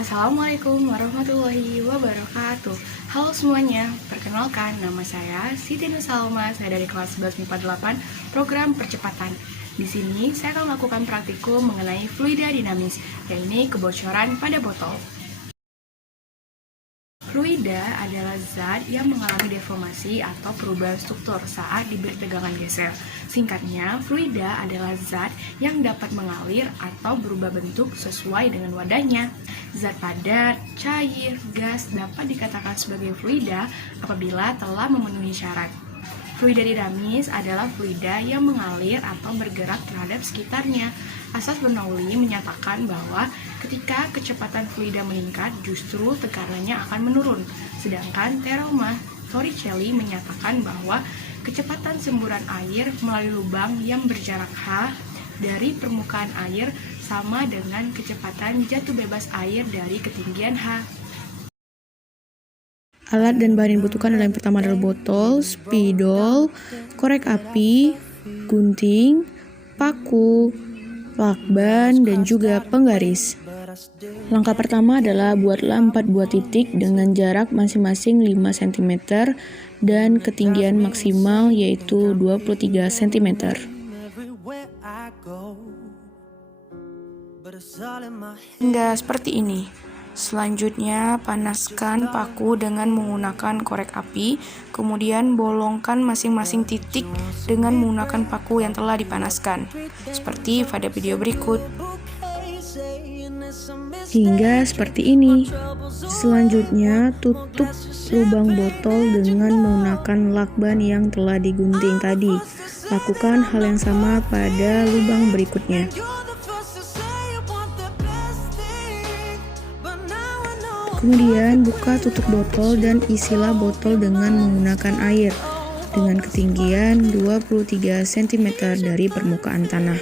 Assalamualaikum warahmatullahi wabarakatuh. Halo semuanya, perkenalkan nama saya Siti Nur Salma, saya dari kelas 11 MIPA 8, program percepatan. Di sini saya akan melakukan praktikum mengenai fluida dinamis, yaitu kebocoran pada botol. Fluida adalah zat yang mengalami deformasi atau perubahan struktur saat diberi tegangan geser. Singkatnya, fluida adalah zat yang dapat mengalir atau berubah bentuk sesuai dengan wadahnya. Zat padat, cair, gas dapat dikatakan sebagai fluida apabila telah memenuhi syarat. Fluida dinamis adalah fluida yang mengalir atau bergerak terhadap sekitarnya. Asas Bernoulli menyatakan bahwa ketika kecepatan fluida meningkat, justru tekanannya akan menurun. Sedangkan Teorema Torricelli menyatakan bahwa kecepatan semburan air melalui lubang yang berjarak h dari permukaan air sama dengan kecepatan jatuh bebas air dari ketinggian h. Alat dan bahan yang dibutuhkan adalah yang pertama adalah botol, spidol, korek api, gunting, paku, lakban, dan juga penggaris. Langkah pertama adalah buatlah 4 buah titik dengan jarak masing-masing 5 cm dan ketinggian maksimal yaitu 23 cm. Hingga seperti ini. Selanjutnya, panaskan paku dengan menggunakan korek api, kemudian bolongkan masing-masing titik dengan menggunakan paku yang telah dipanaskan, seperti pada video berikut. Hingga seperti ini. Selanjutnya, tutup lubang botol dengan menggunakan lakban yang telah digunting tadi. Lakukan hal yang sama pada lubang berikutnya. Kemudian buka tutup botol dan isilah botol dengan menggunakan air dengan ketinggian 23 cm dari permukaan tanah.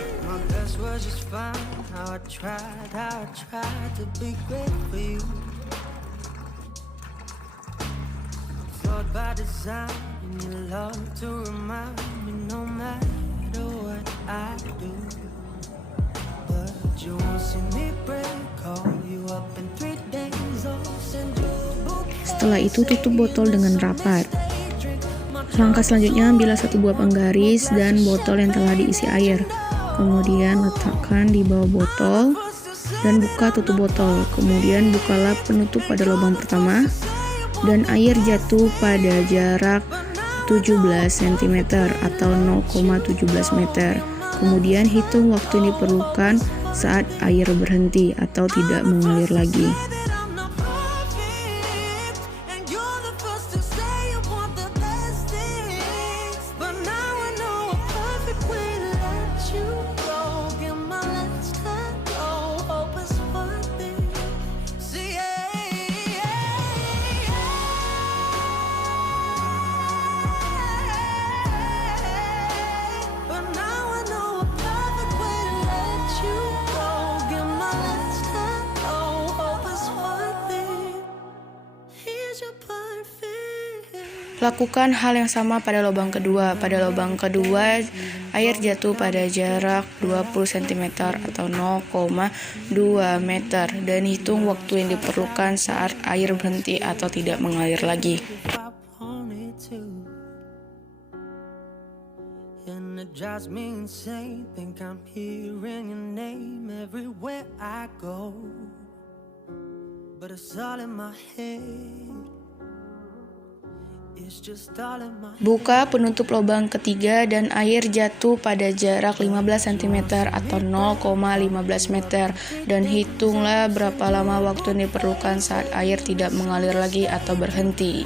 Setelah itu tutup botol dengan rapat. Langkah selanjutnya, ambillah 1 buah penggaris dan botol yang telah diisi air. Kemudian letakkan di bawah botol dan buka tutup botol. Kemudian bukalah penutup pada lubang pertama dan air jatuh pada jarak 17 cm atau 0,17 meter. Kemudian hitung waktu yang diperlukan saat air berhenti atau tidak mengalir lagi. Lakukan hal yang sama pada lubang kedua. Pada lubang kedua, air jatuh pada jarak 20 cm atau 0,2 meter dan hitung waktu yang diperlukan saat air berhenti atau tidak mengalir lagi. Buka penutup lubang ketiga dan air jatuh pada jarak 15 cm atau 0,15 meter dan hitunglah berapa lama waktu yang diperlukan saat air tidak mengalir lagi atau berhenti.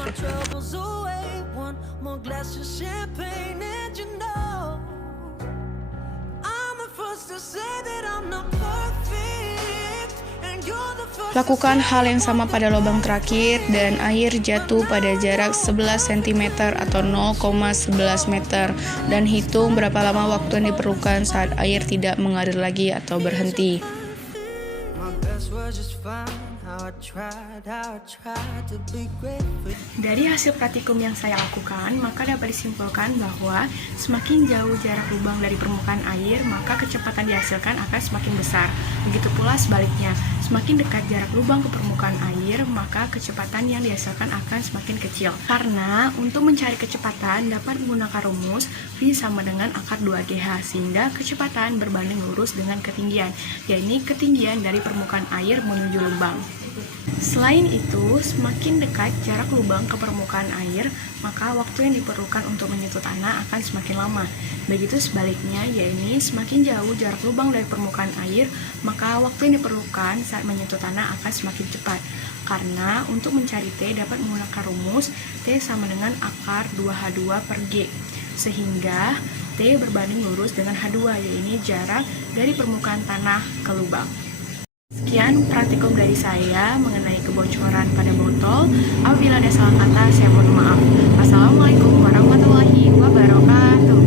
Lakukan hal yang sama pada lubang terakhir dan air jatuh pada jarak 11 cm atau 0,11 meter dan hitung berapa lama waktu yang diperlukan saat air tidak mengalir lagi atau berhenti. Dari hasil praktikum yang saya lakukan, maka dapat disimpulkan bahwa semakin jauh jarak lubang dari permukaan air, maka kecepatan dihasilkan akan semakin besar. Begitu pula sebaliknya, Semakin dekat jarak lubang ke permukaan air, maka kecepatan yang dihasilkan akan semakin kecil. Karena untuk mencari kecepatan dapat menggunakan rumus V sama dengan akar 2GH, sehingga kecepatan berbanding lurus dengan ketinggian, yaitu ketinggian dari permukaan air menuju lubang. Selain itu, semakin dekat jarak lubang ke permukaan air, maka waktu yang diperlukan untuk menyentuh tanah akan semakin lama. Begitu sebaliknya, yaitu semakin jauh jarak lubang dari permukaan air, maka waktu yang diperlukan saat menyentuh tanah akan semakin cepat. Karena untuk mencari T dapat menggunakan rumus T sama dengan akar 2H2 per G, sehingga T berbanding lurus dengan H2, yaitu jarak dari permukaan tanah ke lubang. Sekian praktikum dari saya mengenai kebocoran pada botol. Apabila ada salah kata, saya mohon maaf. Wassalamualaikum warahmatullahi wabarakatuh.